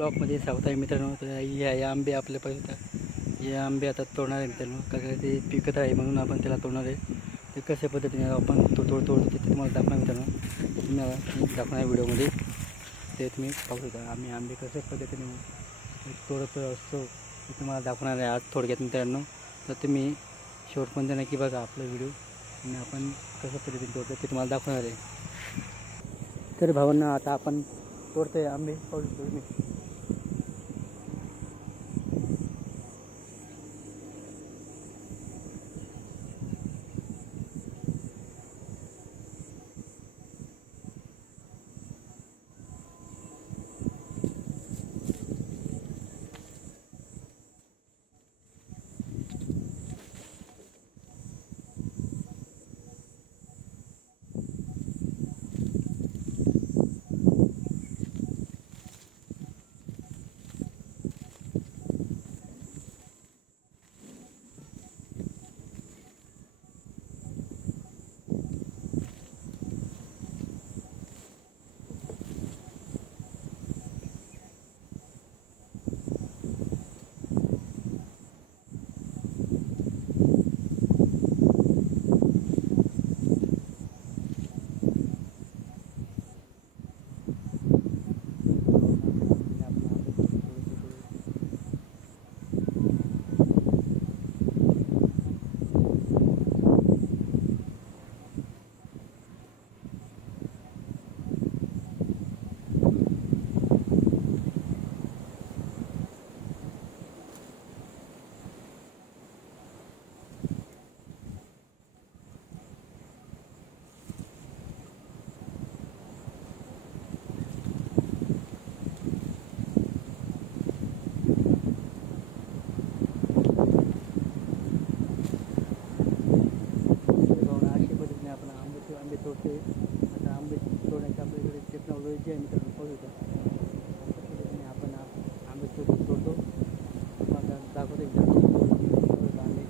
ब्लॉकमध्ये सावत आहे मित्रांनो. तर या या आंबे आपल्या पाहिजे हे आंबे आता तोडणार आहे मित्रांनो. कारण ते पिकत आहे म्हणून आपण त्याला तोडणार आहे. ते कशा पद्धतीने आपण तो तोड तोडतो ते तुम्हाला दाखवणार मित्रांनो. तुम्हाला दाखवणार व्हिडिओमध्ये. ते तुम्ही पाहू शकता. आम्ही आंबे कशा पद्धतीने तोडत असतो ते तुम्हाला दाखवणार आहे आज थोडक्यात मित्रांनो. तर तुम्ही शेवटपर्यंत नक्की बघा आपला व्हिडिओ. आणि आपण कशा पद्धतीने तोडतो ते तुम्हाला दाखवणार आहे. तर भावांना आता आपण तोडतोय आंबे. पाहू शकतो तुम्ही. आहे मित्रांनो पाहू शकता आपण आ- आंबे तोडतो दाखवतो एकदा पाहू शकता आंबे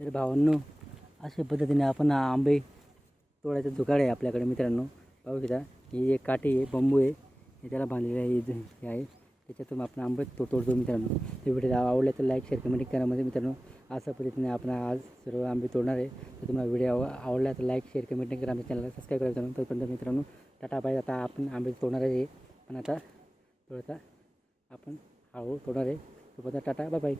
तर भावांनो अशा पद्धतीने आपण आंबे तोडायचं जुगाड आहे आपल्याकडे मित्रांनो. पाहू शकता ही एक काठी आहे बंबू आहे. हे त्याला बांधलेलं आहे हे आहे. त्याच्यातून आपण आंबे तो तोडतो मित्रांनो. ते व्हिडिओ आवडला तर लाईक शेअर कमेंट करा म्हणजे मित्रांनो अशा पद्धतीने आपण आज सर्व आंबे तोडणार आहे. तर तुम्हाला व्हिडिओ आवडला तर लाईक शेअर कमेंट करा आमच्या चॅनलला सबस्क्राईब करा मित्रांनो. तोपर्यंत मित्रांनो टाटा बाय. आता आपण आंबे तोडणार आहे. पण आता थोडासा आपण हळू तोडणार आहे. तोपर्यंत टाटा बाय बाय